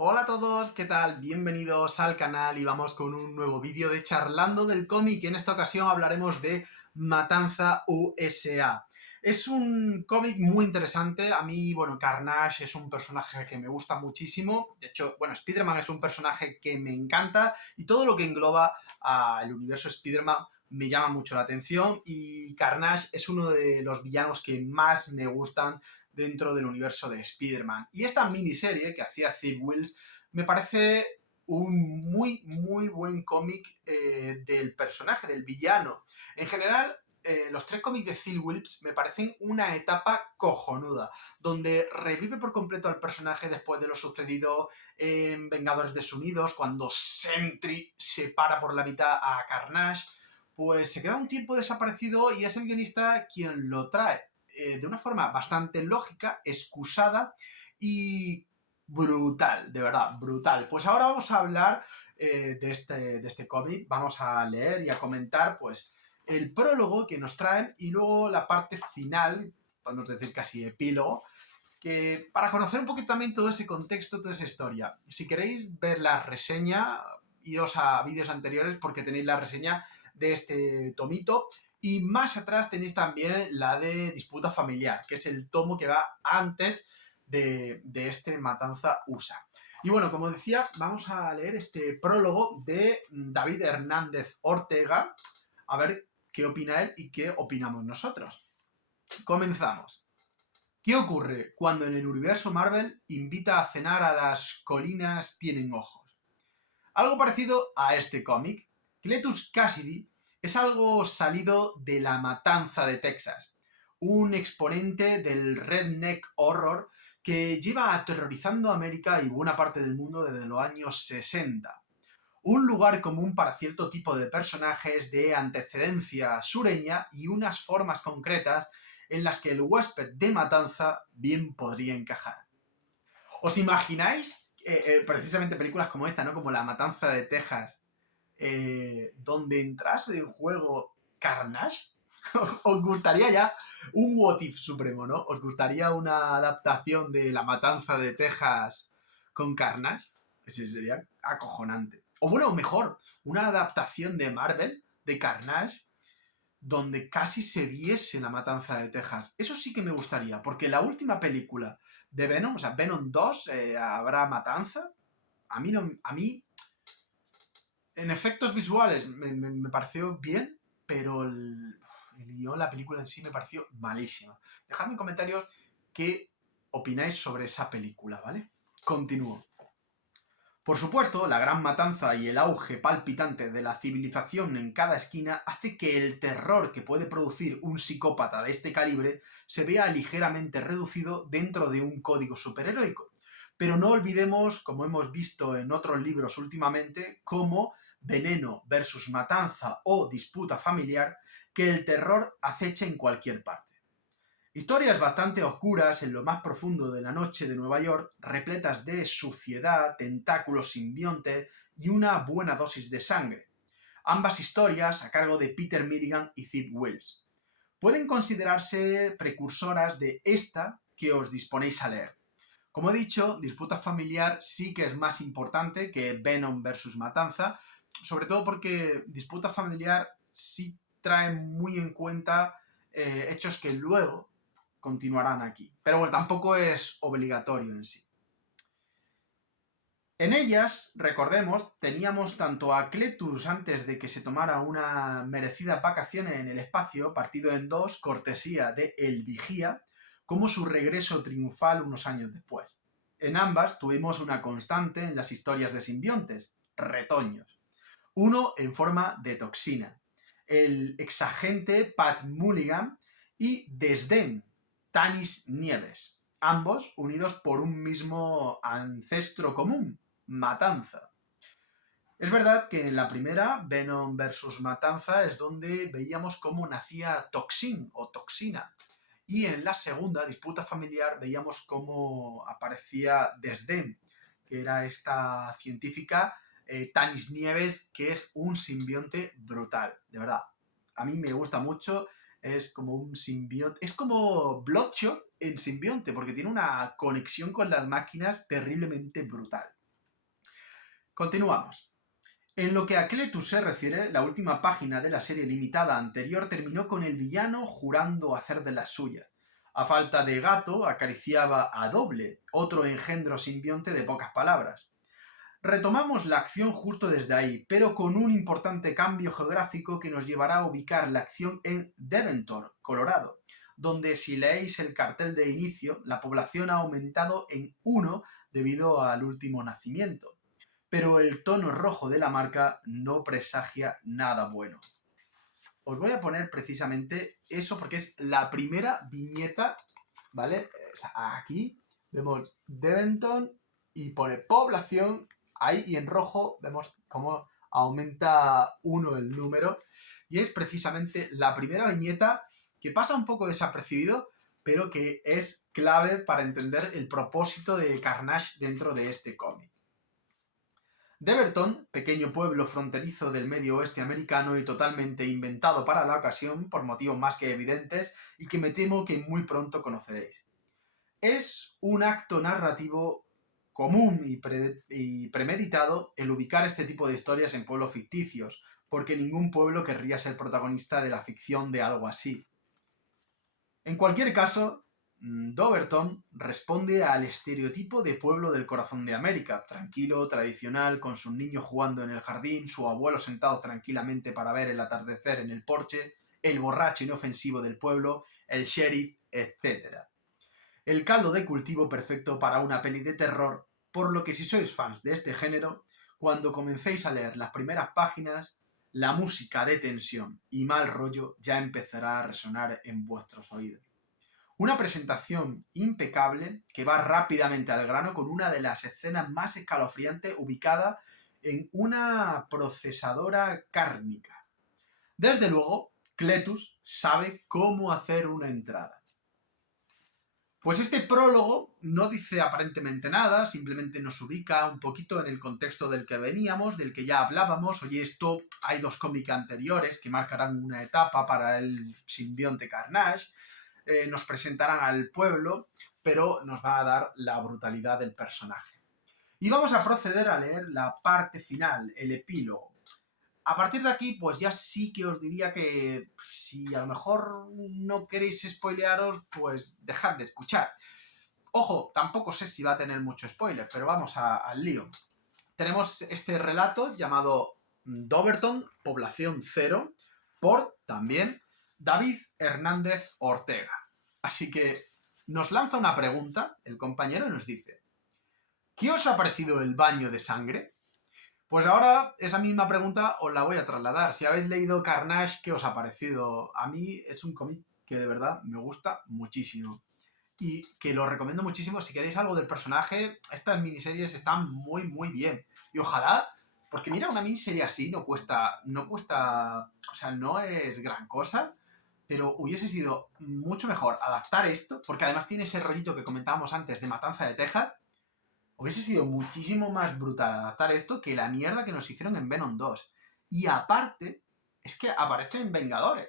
Hola a todos, ¿qué tal? Bienvenidos al canal y vamos con un nuevo vídeo de Charlando del cómic. En esta ocasión hablaremos de Matanza USA. Es un cómic muy interesante. A mí, bueno, Carnage es un personaje que me gusta muchísimo. De hecho, bueno, Spider-Man es un personaje que me encanta y todo lo que engloba al universo Spider-Man me llama mucho la atención y Carnage es uno de los villanos que más me gustan dentro del universo de Spider-Man. Y esta miniserie que hacía Steve Wills me parece un muy buen cómic del personaje, del villano. En general, los tres cómics de Steve Wills me parecen una etapa cojonuda, donde revive por completo al personaje después de lo sucedido en Vengadores Desunidos, cuando Sentry separa por la mitad a Carnage, pues se queda un tiempo desaparecido y es el guionista quien lo trae de una forma bastante lógica, excusada y brutal, de verdad, brutal. Pues ahora vamos a hablar de este cómic, vamos a leer y a comentar pues el prólogo que nos traen y luego la parte final, podemos decir casi epílogo, que para conocer un poquito también todo ese contexto, toda esa historia. Si queréis ver la reseña, iros a vídeos anteriores porque tenéis la reseña de este tomito. Y más atrás tenéis también la de Disputa Familiar, que es el tomo que va antes de este Matanza USA. Y bueno, como decía, vamos a leer este prólogo de David Hernández Ortega, a ver qué opina él y qué opinamos nosotros. Comenzamos. ¿Qué ocurre cuando en el universo Marvel invita a cenar a las colinas tienen ojos? Algo parecido a este cómic. Cletus Cassidy es algo salido de La Matanza de Texas, un exponente del redneck horror que lleva aterrorizando a América y buena parte del mundo desde los años 60. Un lugar común para cierto tipo de personajes de antecedencia sureña y unas formas concretas en las que el huésped de Matanza bien podría encajar. ¿Os imagináis precisamente películas como esta, ¿no? Como La Matanza de Texas, donde entrase en juego Carnage? ¿Os gustaría ya un What If supremo, ¿no? ¿Os gustaría una adaptación de La Matanza de Texas con Carnage? Ese sería acojonante. O bueno, mejor, una adaptación de Marvel de Carnage donde casi se viese la matanza de Texas. Eso sí que me gustaría, porque la última película de Venom, o sea, Venom 2, habrá matanza. A mí, en efectos visuales me pareció bien, pero el guión, la película en sí me pareció malísima. Dejadme en comentarios qué opináis sobre esa película, ¿vale? Continúo. Por supuesto, la gran matanza y el auge palpitante de la civilización en cada esquina hace que el terror que puede producir un psicópata de este calibre se vea ligeramente reducido dentro de un código superheroico. Pero no olvidemos, como hemos visto en otros libros últimamente, como Veneno versus Matanza o Disputa Familiar, que el terror acecha en cualquier parte. Historias bastante oscuras en lo más profundo de la noche de Nueva York, repletas de suciedad, tentáculos simbiontes y una buena dosis de sangre. Ambas historias a cargo de Peter Milligan y Steve Wills. Pueden considerarse precursoras de esta que os disponéis a leer. Como he dicho, Disputa Familiar sí que es más importante que Venom versus Matanza, sobre todo porque Disputa Familiar sí trae muy en cuenta hechos que luego continuarán aquí. Pero bueno, tampoco es obligatorio en sí. En ellas, recordemos, teníamos tanto a Cletus antes de que se tomara una merecida vacaciones en el espacio, partido en dos, cortesía de El Vigía, como su regreso triunfal unos años después. En ambas tuvimos una constante en las historias de simbiontes, retoños. Uno en forma de toxina, el exagente Pat Mulligan y Desdén, Tanis Nieves, ambos unidos por un mismo ancestro común, Matanza. Es verdad que en la primera, Venom vs. Matanza, es donde veíamos cómo nacía Toxin o Toxina. Y en la segunda, Disputa Familiar, veíamos cómo aparecía Desdén, que era esta científica Tanis Nieves, que es un simbionte brutal, de verdad. A mí me gusta mucho, es como un simbionte, es como Bloodshot en simbionte, porque tiene una conexión con las máquinas terriblemente brutal. Continuamos. En lo que a Cletus se refiere, la última página de la serie limitada anterior terminó con el villano jurando hacer de las suyas. A falta de gato, acariciaba a Doble, otro engendro simbionte de pocas palabras. Retomamos la acción justo desde ahí, pero con un importante cambio geográfico que nos llevará a ubicar la acción en Devonton, Colorado, donde si leéis el cartel de inicio, la población ha aumentado en 1 debido al último nacimiento. Pero el tono rojo de la marca no presagia nada bueno. Os voy a poner precisamente eso porque es la primera viñeta, ¿vale? O sea, aquí vemos Devonton y pone población, ahí y en rojo vemos cómo aumenta 1 el número y es precisamente la primera viñeta que pasa un poco desapercibido, pero que es clave para entender el propósito de Carnage dentro de este cómic. Devonton, pequeño pueblo fronterizo del medio oeste americano y totalmente inventado para la ocasión por motivos más que evidentes y que me temo que muy pronto conoceréis. Es un acto narrativo común y premeditado el ubicar este tipo de historias en pueblos ficticios, porque ningún pueblo querría ser protagonista de la ficción de algo así. En cualquier caso, Devonton responde al estereotipo de pueblo del corazón de América, tranquilo, tradicional, con sus niños jugando en el jardín, su abuelo sentado tranquilamente para ver el atardecer en el porche, el borracho inofensivo del pueblo, el sheriff, etc. El caldo de cultivo perfecto para una peli de terror, por lo que si sois fans de este género, cuando comencéis a leer las primeras páginas, la música de tensión y mal rollo ya empezará a resonar en vuestros oídos. Una presentación impecable que va rápidamente al grano con una de las escenas más escalofriantes ubicada en una procesadora cárnica. Desde luego, Cletus sabe cómo hacer una entrada. Pues este prólogo no dice aparentemente nada, simplemente nos ubica un poquito en el contexto del que veníamos, del que ya hablábamos. Oye, esto hay 2 cómics anteriores que marcarán una etapa para el simbionte Carnage. Nos presentarán al pueblo, pero nos va a dar la brutalidad del personaje. Y vamos a proceder a leer la parte final, el epílogo. A partir de aquí, pues ya sí que os diría que si a lo mejor no queréis spoilearos, pues dejad de escuchar. Ojo, tampoco sé si va a tener mucho spoiler, pero vamos al lío. Tenemos este relato llamado Devonton, Población Cero, por también David Hernández Ortega. Así que nos lanza una pregunta, el compañero, y nos dice: ¿qué os ha parecido el baño de sangre? Pues ahora esa misma pregunta os la voy a trasladar. Si habéis leído Carnage, ¿qué os ha parecido? A mí es un cómic que de verdad me gusta muchísimo. Y que lo recomiendo muchísimo. Si queréis algo del personaje, estas miniseries están muy, muy bien. Y ojalá, porque mira, una miniserie así no cuesta, o sea, no es gran cosa, pero hubiese sido mucho mejor adaptar esto, porque además tiene ese rollito que comentábamos antes de Matanza de Texas. Hubiese sido muchísimo más brutal adaptar esto que la mierda que nos hicieron en Venom 2. Y aparte, es que aparece en Vengadores.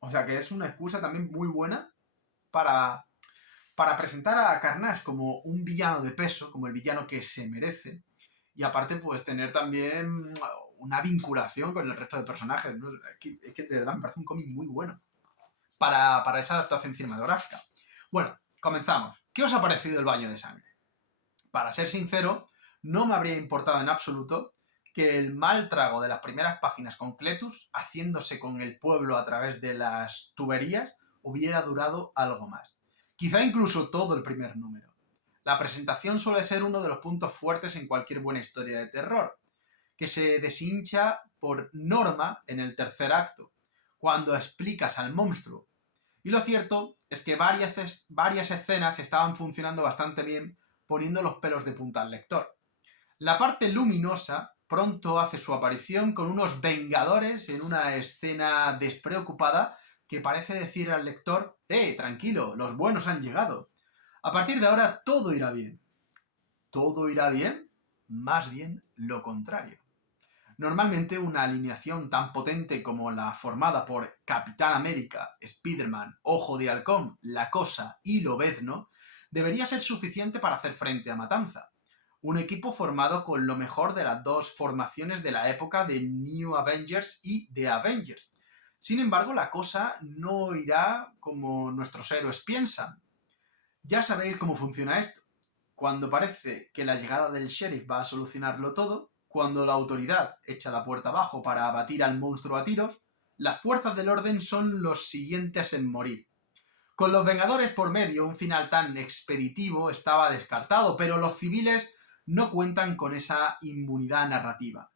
O sea que es una excusa también muy buena para presentar a Carnage como un villano de peso, como el villano que se merece. Y aparte, pues tener también una vinculación con el resto de personajes, ¿no? Es que de verdad me parece un cómic muy bueno para esa adaptación cinematográfica. Bueno, comenzamos. ¿Qué os ha parecido el baño de sangre? Para ser sincero, no me habría importado en absoluto que el mal trago de las primeras páginas con Cletus, haciéndose con el pueblo a través de las tuberías, hubiera durado algo más. Quizá incluso todo el primer número. La presentación suele ser uno de los puntos fuertes en cualquier buena historia de terror, que se deshincha por norma en el tercer acto, cuando explicas al monstruo. Y lo cierto es que varias escenas estaban funcionando bastante bien, poniendo los pelos de punta al lector. La parte luminosa pronto hace su aparición con unos vengadores en una escena despreocupada que parece decir al lector: tranquilo, los buenos han llegado. A partir de ahora todo irá bien. ¿Todo irá bien? Más bien lo contrario. Normalmente una alineación tan potente como la formada por Capitán América, Spider-Man, Ojo de Halcón, La Cosa y Lobezno debería ser suficiente para hacer frente a Matanza. Un equipo formado con lo mejor de las dos formaciones de la época de New Avengers y The Avengers. Sin embargo, la cosa no irá como nuestros héroes piensan. Ya sabéis cómo funciona esto. Cuando parece que la llegada del sheriff va a solucionarlo todo, cuando la autoridad echa la puerta abajo para abatir al monstruo a tiros, las fuerzas del orden son los siguientes en morir. Con los Vengadores por medio, un final tan expeditivo estaba descartado, pero los civiles no cuentan con esa inmunidad narrativa.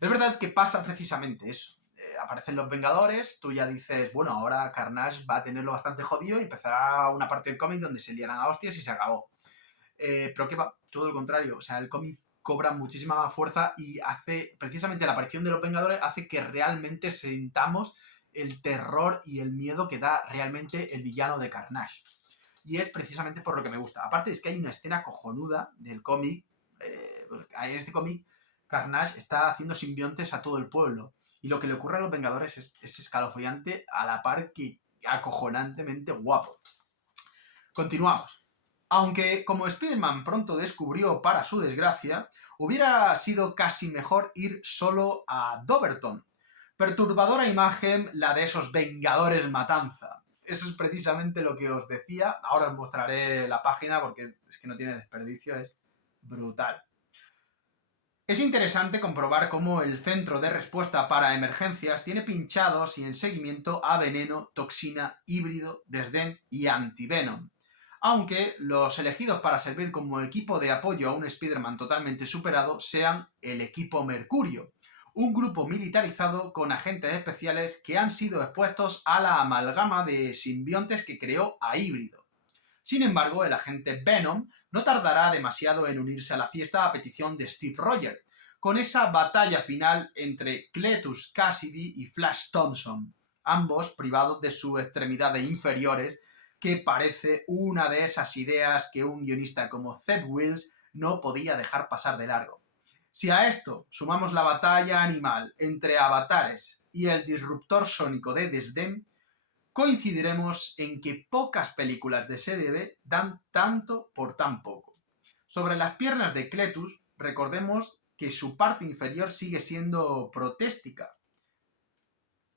Es verdad que pasa precisamente eso. Aparecen los Vengadores, tú ya dices, bueno, ahora Carnage va a tenerlo bastante jodido y empezará una parte del cómic donde se liarán a hostias y se acabó. Pero ¿qué va? Todo lo contrario. O sea, el cómic cobra muchísima más fuerza y hace, precisamente la aparición de los Vengadores hace que realmente sintamos el terror y el miedo que da realmente el villano de Carnage. Y es precisamente por lo que me gusta. Aparte es que hay una escena cojonuda del cómic. En este cómic, Carnage está haciendo simbiontes a todo el pueblo. Y lo que le ocurre a los Vengadores es escalofriante a la par que acojonantemente guapo. Continuamos. Aunque, como Spider-Man pronto descubrió para su desgracia, hubiera sido casi mejor ir solo a Doverton. Perturbadora imagen la de esos Vengadores Matanza. Eso es precisamente lo que os decía. Ahora os mostraré la página porque es que no tiene desperdicio, es brutal. Es interesante comprobar cómo el centro de respuesta para emergencias tiene pinchados y en seguimiento a Veneno, Toxina, Híbrido, Desdén y Antivenom. Aunque los elegidos para servir como equipo de apoyo a un Spider-Man totalmente superado sean el equipo Mercurio, un grupo militarizado con agentes especiales que han sido expuestos a la amalgama de simbiontes que creó a Híbrido. Sin embargo, el agente Venom no tardará demasiado en unirse a la fiesta a petición de Steve Rogers, con esa batalla final entre Cletus Cassidy y Flash Thompson, ambos privados de sus extremidades inferiores, que parece una de esas ideas que un guionista como Zeb Wells no podía dejar pasar de largo. Si a esto sumamos la batalla animal entre avatares y el disruptor sónico de Desdén, coincidiremos en que pocas películas de serie B dan tanto por tan poco. Sobre las piernas de Cletus, recordemos que su parte inferior sigue siendo protéstica,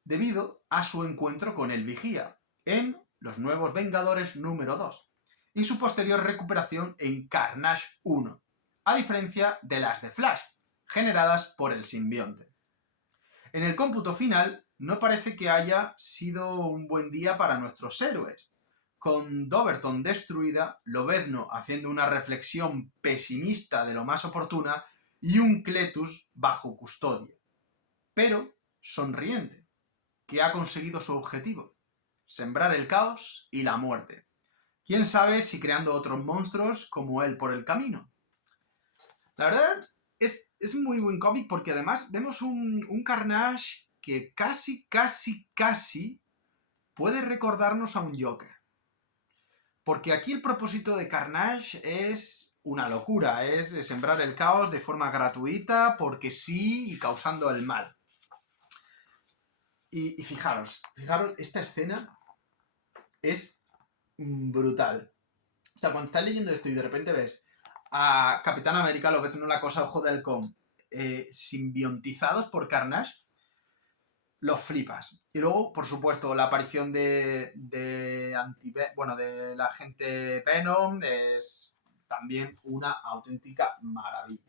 debido a su encuentro con el Vigía, en Los Nuevos Vengadores número 2, y su posterior recuperación en Carnage 1, a diferencia de las de Flash, generadas por el simbionte. En el cómputo final, no parece que haya sido un buen día para nuestros héroes. Con Doverton destruida, Lobezno haciendo una reflexión pesimista de lo más oportuna y un Cletus bajo custodia. Pero sonriente, que ha conseguido su objetivo: sembrar el caos y la muerte. ¿Quién sabe si creando otros monstruos como él por el camino? La verdad es muy buen cómic porque además vemos un Carnage que casi puede recordarnos a un Joker. Porque aquí el propósito de Carnage es una locura, es sembrar el caos de forma gratuita, porque sí, y causando el mal. Y fijaros, esta escena es brutal. O sea, cuando estás leyendo esto y de repente ves a Capitán América, lo ves en la cosa Ojo de Halcón, simbiontizados por Carnage, los flipas. Y luego, por supuesto, la aparición de la agente Venom es también una auténtica maravilla.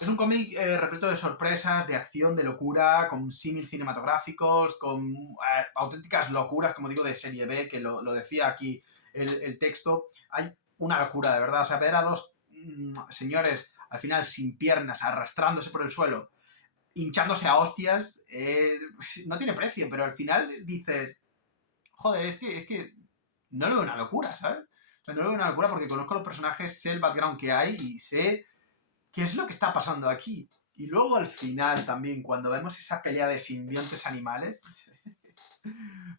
Es un cómic repleto de sorpresas, de acción, de locura, con símil cinematográficos, con auténticas locuras, como digo, de serie B, que lo decía aquí el texto. Hay una locura, de verdad. O sea, ver a dos señores al final sin piernas, arrastrándose por el suelo, hinchándose a hostias, no tiene precio, pero al final dices, joder, es que no lo veo una locura, ¿sabes? O sea, no lo veo una locura porque conozco los personajes, sé el background que hay y sé qué es lo que está pasando aquí. Y luego al final también, cuando vemos esa pelea de simbiontes animales,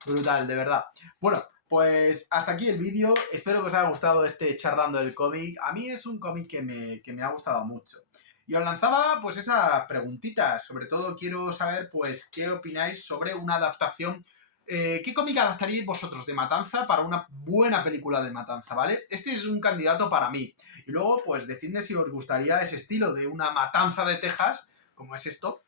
brutal, de verdad. Bueno, pues hasta aquí el vídeo. Espero que os haya gustado este charlando del cómic. A mí es un cómic que me ha gustado mucho. Y os lanzaba pues esas preguntitas. Sobre todo quiero saber pues qué opináis sobre una adaptación ¿Qué cómic adaptaríais vosotros de Matanza para una buena película de Matanza, ¿vale? Este es un candidato para mí. Y luego, pues, decidme si os gustaría ese estilo de una Matanza de Texas, como es esto,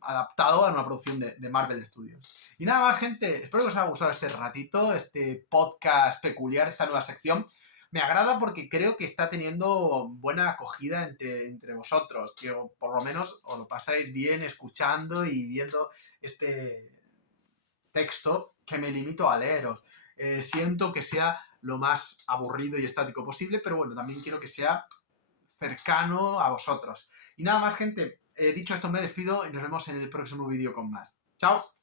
adaptado a una producción de Marvel Studios. Y nada más, gente, espero que os haya gustado este ratito, este podcast peculiar, esta nueva sección. Me agrada porque creo que está teniendo buena acogida entre vosotros, que por lo menos os lo pasáis bien escuchando y viendo este texto que me limito a leeros. Siento que sea lo más aburrido y estático posible, pero bueno, también quiero que sea cercano a vosotros. Y nada más, gente, dicho esto me despido y nos vemos en el próximo vídeo con más. ¡Chao!